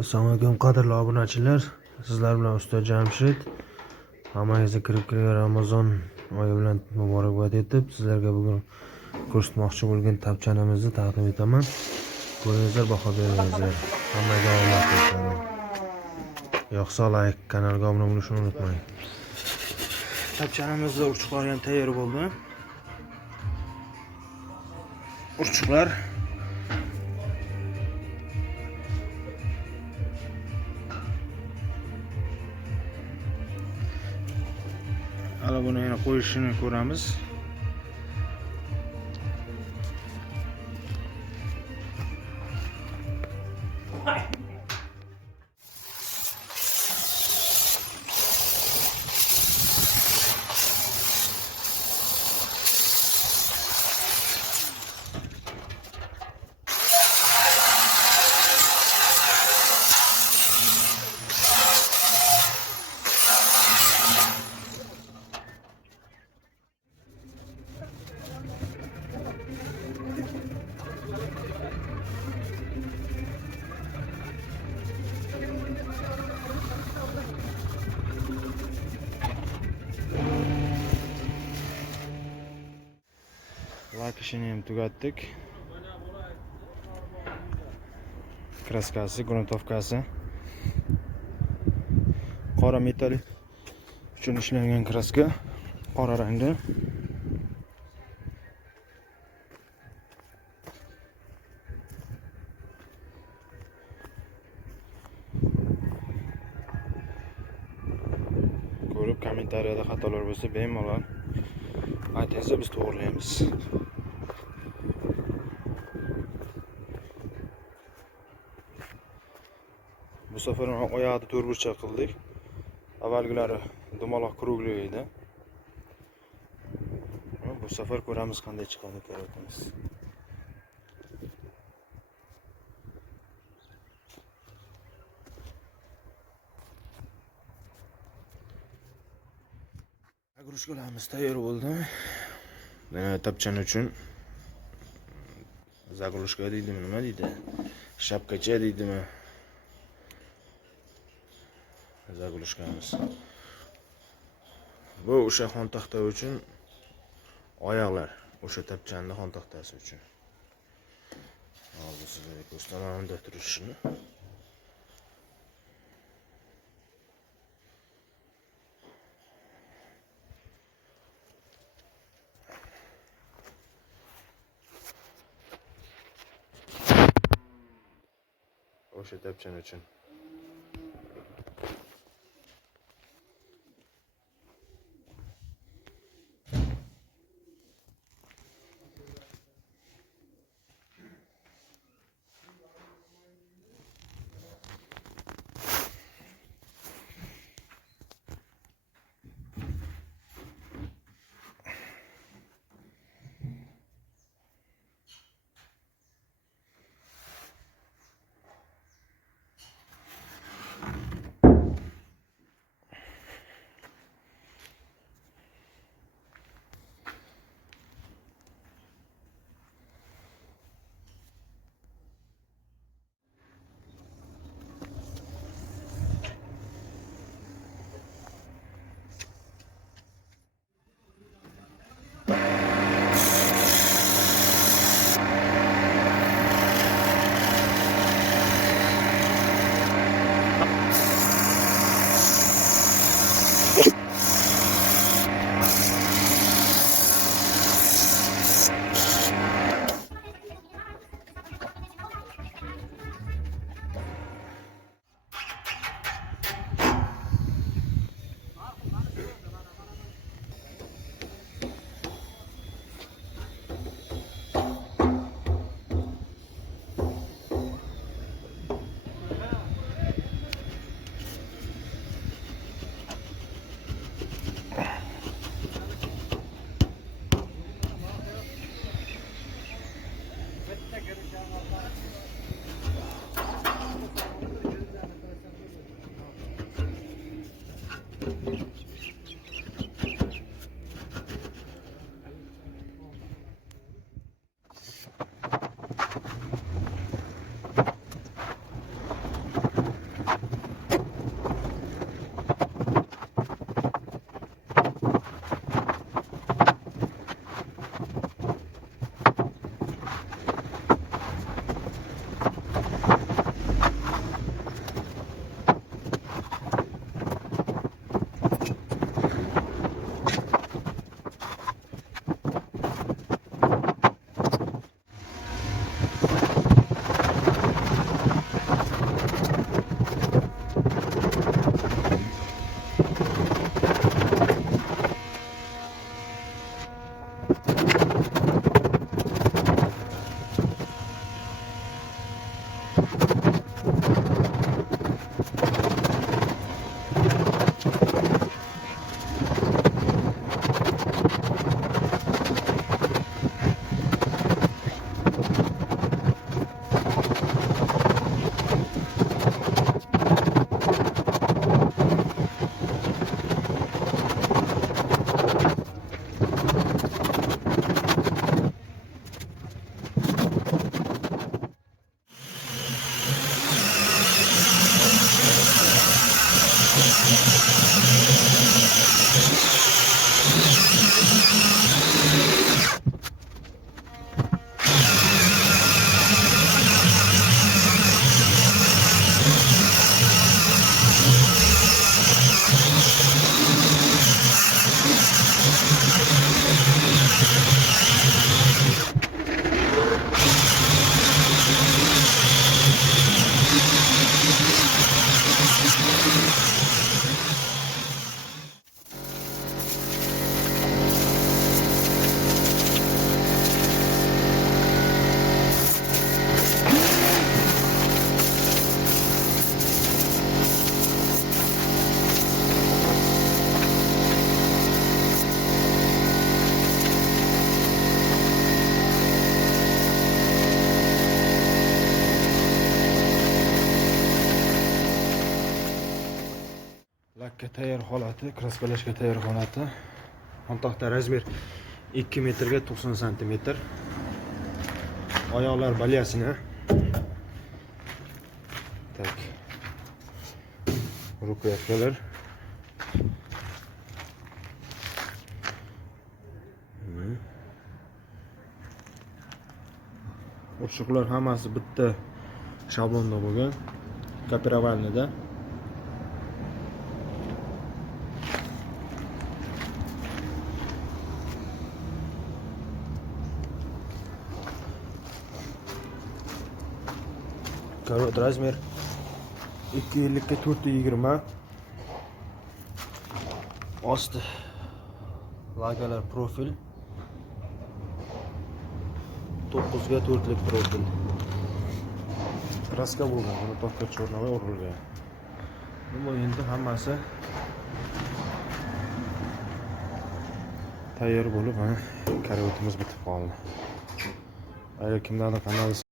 Assalomu alaykum qadrli obunachilar. Sizlar bilan usta Jamshid. Hammangizga kirib kelgan Ramazon oyi bilan muborakbod etib, sizlarga bugun ko'rsatmoqchi bo'lgan tapchanimizni taqdim etaman. Ko'ringizlar, baho beringizlar. Hammaga omad tilayman. Yoqsa like, kanalga obuna bo'lishni unutmang. Tapchanimizda urchuqlar ham tayyor bo'ldi. Urchuqlar Ala buni yana qo'yishini ko'ramiz. Lak ishini ham tugatdik. Kraskasi, gruntovkasi. Qora metall uchun ishlangan kraska, qora rangda. Ko'rib, kommentariyada xatolar bo'lsa bemalol aytingizlar, biz to'g'rilaymiz. Bu safar oyog'ida to'rtburchak qildik. Avvalgilari dumaloq krugli edi. Bu safar ko'ramiz qanday chiqadi ko'ramiz. Agrushkalarimiz tayyor bo'ldi. Tapchan uchun zagrushka deydimi, nima deydi? Shapkacha deydimi? Zagrushkamiz. Bu o'sha xontaxta uchun oyoqlar, o'sha tapchanning xontaxtasi uchun. Hozir sizlarga ko'rsataman unda turishini. O'sha tapchan uchun. Lakka tayyor holati, kraskalashga tayyor holati. Xontaxta razmer 2 metrga 90 cm. Oyoqlar balyasini. Tak. Rukuyatkalar. Urshuqlar hammasi bitta shablonda bo'lgan. Kopiravalnida. Karot razmer 250 ga 420. Osti lagalar profil 9 ga 4lik profil. Kraska bo'lgan, buni to'xtatib cho'rnava urilgan. Bu endi hammasi tayyor bo'lib, karotimiz bitib qoldi. Agar kimlarning kanali